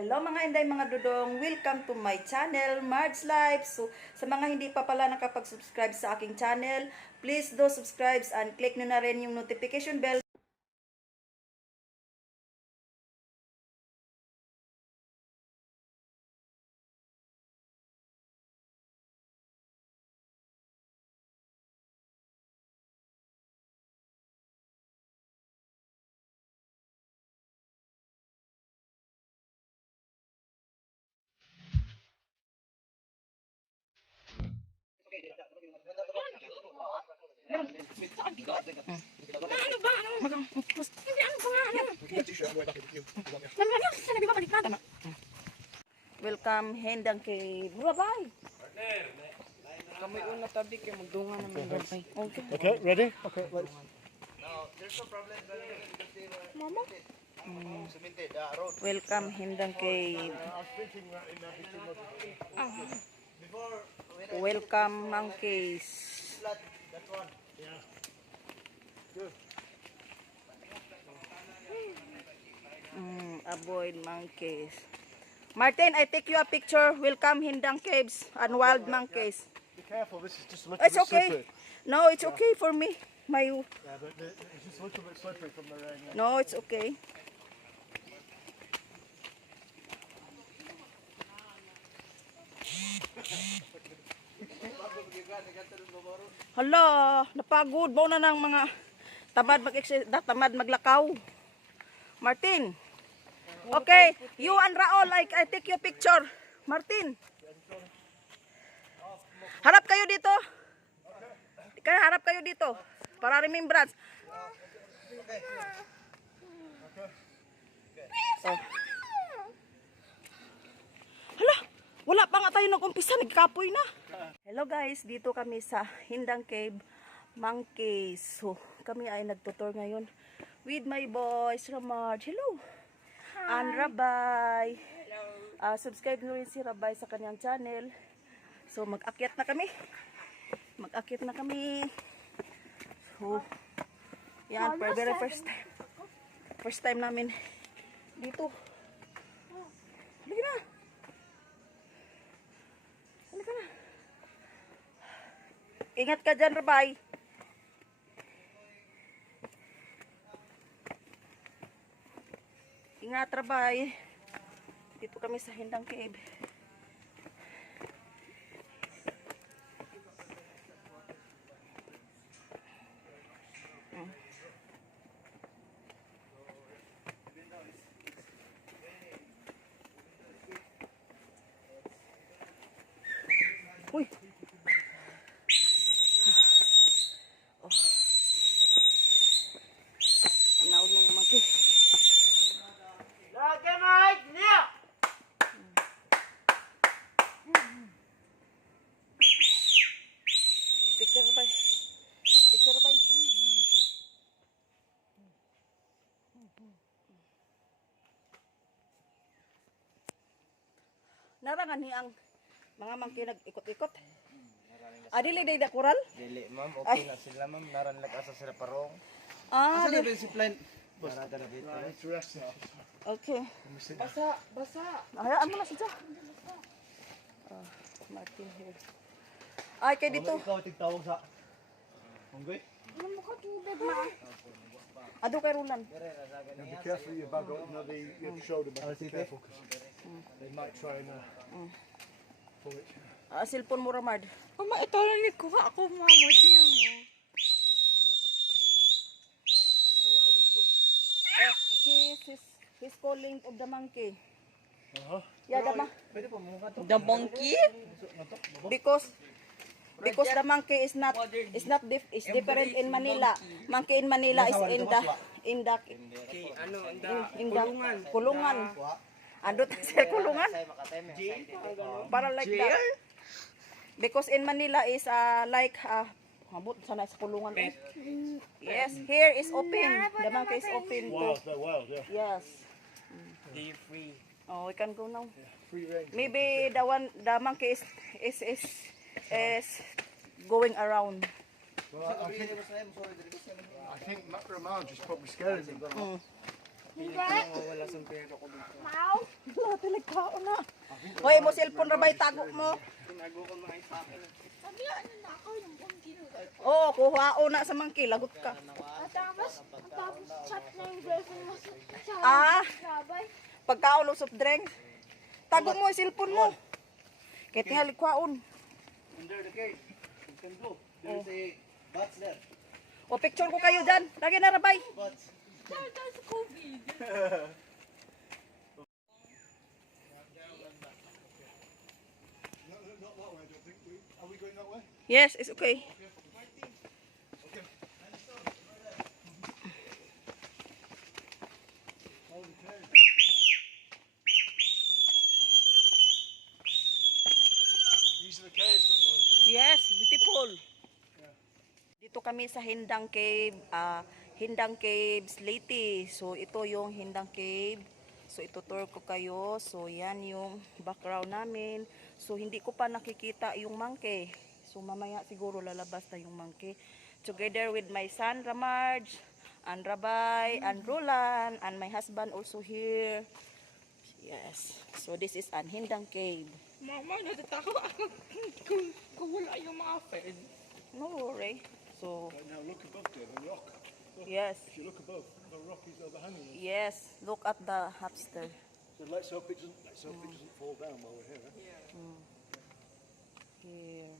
Hello mga inday, mga dudong, welcome to my channel, Marge Life. So, sa mga hindi pa pala nakapag-subscribe sa aking channel, please do subscribe and click nyo na rin yung notification bell. Welcome, Hendang kay Bye-bye. Kami una tabi kay magdungan naman babay. Okay. Okay, ready? Okay, let's. Mama. Welcome, Hendang kay Welcome, monkeys. Avoid monkeys. Martin, I take you a picture. Welcome, Hindang Caves and wild monkeys. Be careful, this is just a little It's bit okay. slippery. No, it's okay for me. My Yeah, but it's just a little bit slippery from the rain. Yeah. No, it's okay. Hala, napagod mo na ng mga tamad maglakaw. Martin. Okay, you and Raul, I take your picture. Martin. Harap kayo dito. Harap kayo dito. Para remembrance. Oh. Hala, wala pa nga tayo nag-umpisa, nagkapoy na. Hello guys, dito kami sa Hindang Cave Monkeys. So, kami ay nagtutur ngayon with my boys, Ramaj. Hello. And Rabay. Subscribe nyo rin si Rabay sa kanyang channel. So, mag-akyat na kami. So, yan, for very first time. First time namin dito. Halika na. Halika na. Ingat ka dyan, Rabay. Ingat, Rabay. Dito kami sa Hindang Cave. Uy. Oh. Tinawag na yung monkey. Picture ba? Picture ba? Narangan ni ang mga monkey nag-ikot-ikot. Dili day da kural? Dili ma'am, okay na sila ma'am. Naran lag asa sila parong. Asa na discipline? Para tara dito. Interesting. okay. Basa. Hayaan mo na siya. Martin here. Ay, kay dito. Ikaw tigtawag sa. Hunggoy? Ado kay Roland. Be careful your bag, you know, your shoulder bag. Be careful because they might try and pull it. Cellphone mo, Ramad. Mama, ito lang ni kuha ako mama. Tiyan mo. That's a loud whistle. He's calling of the monkey. Uh-huh. Yeah, Pwede po mo ka to. the monkey? Because the monkey is different in Manila. Monkey in Manila is in the kulungan. Ando ta sa kulungan. Para like that. Because in Manila is like habot sana sa kulungan. Yes, here is open. The monkey is open too. Wild, they're wild, yeah. Yes. They free. Oh, we can go now. Free range. Maybe the monkey is going around. Well, I think Ramaj is probably scared of them. Hindi ko lang mawala sa pera ko dito. Wala talaga na. Hoy, mo cellphone rabay tago mo. Tinago ko mga isa akin. Oh, kuhao na sa mangki, lagot ka. Tapos chat na yung girlfriend mo sa Ah, sabay. pagkaon o soft drink. Tago mo yung cellphone mo. Kaya tingali kwaon. Under the cave, you can go. There's a butts there. O picture ko kayo dyan. Lagi na rabay. Butts. That's COVID. No, not that way, I don't think. Are we going that way? Yes, it's okay. Oh, the cave. These are the caves, boys. Yes, beautiful. Dito kami sa Hindang Cave, Hindang Caves, Leyte. So ito yung Hindang Cave. So ito tour ko kayo. So yan yung background namin. So hindi ko pa nakikita yung monkey. So mamaya siguro lalabas na yung monkey. Together with my son Ramarj, and Rabay, and Roland, and my husband also here. Yes. So this is an Hindang Cave. Mama, natatakot ako kung wala yung mga friend. No worry. So Right now, look above there, the rock. Look, yes. if you look above, the rock is overhanging us. Yes, look at the hamster. So let's hope it doesn't fall down while we're here. Eh? Here.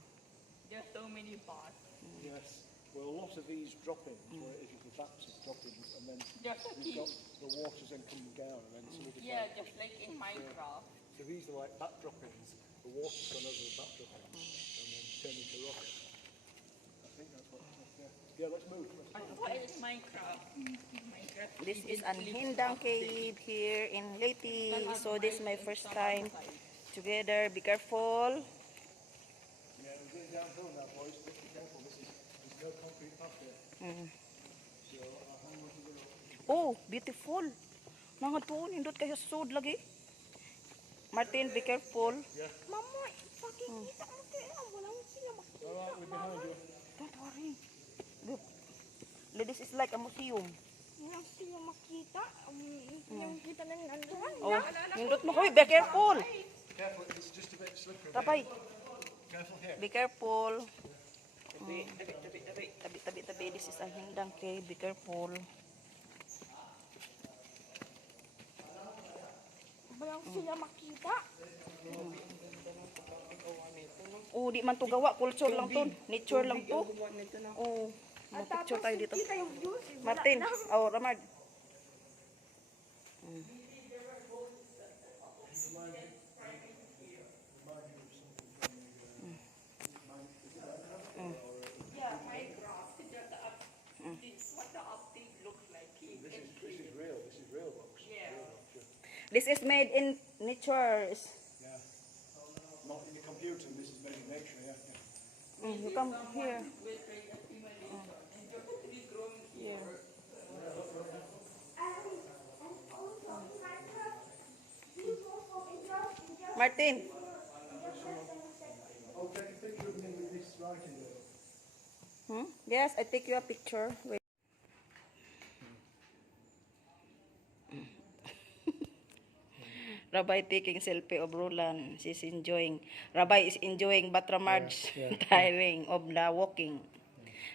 There's so many parts. Yes. Well, a lot of these drop-ins, where it is the bats of drop-ins, and then Just a you've few. got the waters then coming down, and then solidified. Yeah, just like in Minecraft. So these are like bat drop-ins. The water's gone over the bat drop-ins, and then turn into rock. I think that's what. Yeah, let's move. What is Minecraft? Minecraft. This is an Hindang Cave here in Leyte. So this is my first time together. Be careful. Yeah, we're getting downhill now, boys. Be careful. There's no concrete path here. So I'll hang on to the rope. Oh, beautiful. Mga tuon, hindot kayo sud lagi. Martin, be careful. Mama, pakikita mo kaya. Walang sila makikita. All right, we're behind you. Don't worry. Look, this is like a museum. Walang sila makita. Yung kita na nandoon. Oh, hindot mo kayo. Be careful. Careful, it's just a bit slippery. Tapay, Careful here. be careful. Tabi, tabi, tabi, tabi. Tabi, tabi, tabi. This is a Hindang Cave. Be careful. Walang sila makita. Oh, di man to gawa. Culture lang to. Nature lang to. Gumawa nito na. Oh, At mag-picture tapos tayo dito. kita yung views. Wala Martin, na. oh, Ramard. Yeah, Minecraft. This what the update looks like. This is real. This is real rocks. Yeah. This is made in nature. Yeah. Not in the computer. This is made in nature. Yeah. You come here. Here. Martin. I'll take a picture of me with this writing there. Yes, I take you a picture. Wait. Rabay taking selfie of Roland. She's enjoying. Rabay is enjoying, but Ramarj tiring of the walking.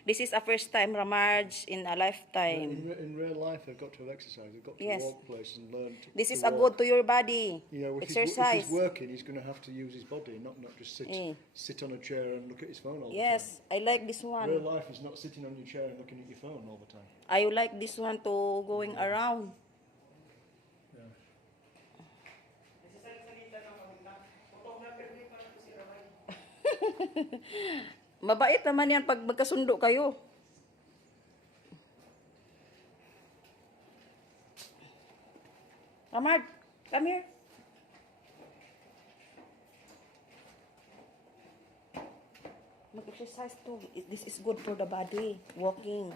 This is a first time Ramarj in a lifetime. In real life, they've got to have exercise. They've got to Yes. walk places and learn to. This is to a good walk. to your body. You know, if Exercise. he's working, he's going to have to use his body, not just sit on a chair and look at his phone all the time. Yes, I like this Real one. life is not sitting on your chair and looking at your phone all the time. I like this one to going around. Yeah. Mabait naman yan pag magkasundo kayo. Ramard, come here. Mag-exercise too. This is good for the body. Walking.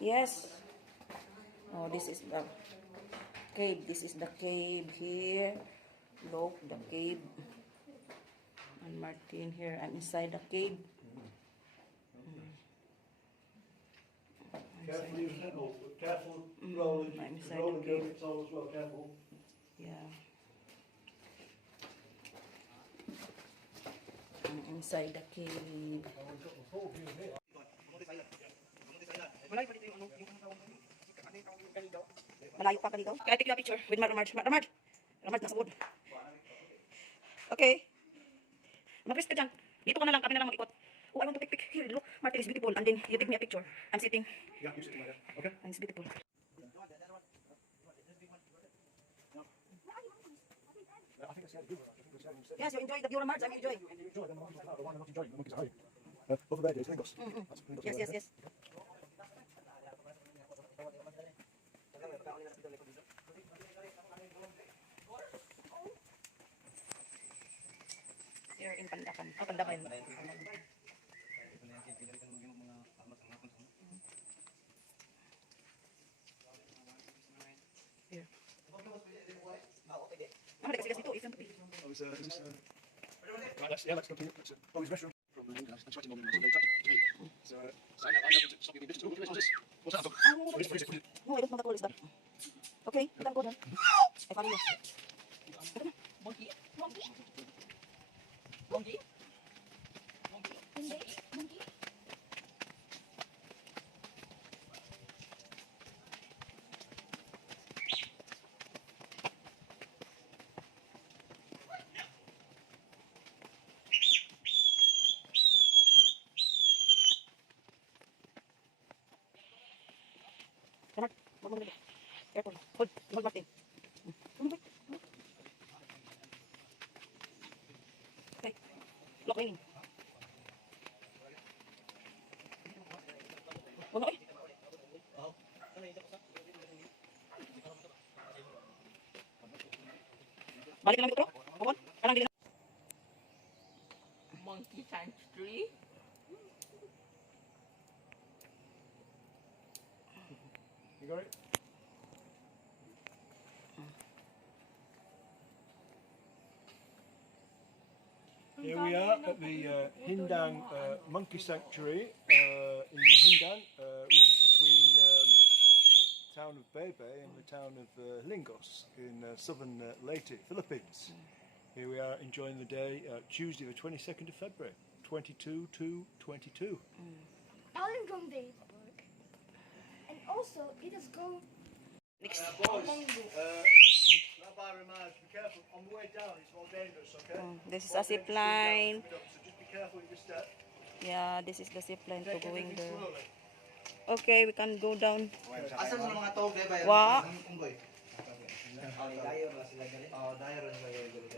Yes. Oh, this is the cave. This is the cave here. Look, the cave. And Martin here. I'm inside the cave. Careful using it, or careful rolling, I'm inside rolling the cave. going its all as well, careful. Yeah. I'm inside the cave. Malayo pa ka dito. Can I take you a picture with Ramard? Ramard! Ramard, nasa wood. Okay. Mag-rest ka dyan. Dito ka na lang, kami na lang mag-ikot. Oh, I want to take pic. Here, look. Martin is beautiful. And then you take me a picture. I'm sitting. Yeah, you sit there. Okay. And it's beautiful. I think that's the good one. Yes, you enjoy the view, Ramard. I'm enjoying. Enjoy the monkeys, the one the monkeys enjoying, the monkeys are hiding. Over there, there's Lingos. That's Lingos Yes, over yes, there. yes. Here in Pandakan. Oh, Pandakan. Here. Ah, kasi dito, isang tupi. Oh, is this, right, let's go to oh, his restaurant. From the Lingos. That's writing on the so, I know to stop you being oh, what's this? What's that? No, I don't know what is that. Okay, you can go then. I follow you. Monkey. Monkey. Monkey. Ramard, wag mo nilagay. Careful. Hold, hold Martin. Hold. Okay. Lock ringing. Wag na, eh. Balik na lang ito. Bukod. Parang din. Monkey sanctuary. You got it? Here we are at the Hindang Monkey Sanctuary in Hindang, which is between the town of Bebe and the town of Lingos in southern Leyte, Philippines. Here we are enjoying the day, Tuesday the 22nd of February, 22 to 22. Alingong Day. And also, it is go. Next. Boys, Rabbi reminds, be careful, on the way down it's more dangerous, okay? This is a zip line. So just be careful with your step. Yeah, this is the zip line to Take going everything there. slowly. Okay, we can go down. Asan sa mga tog, di ba? Wa. Unggoy. Dayor na sila gali. Oh, dayor na sila.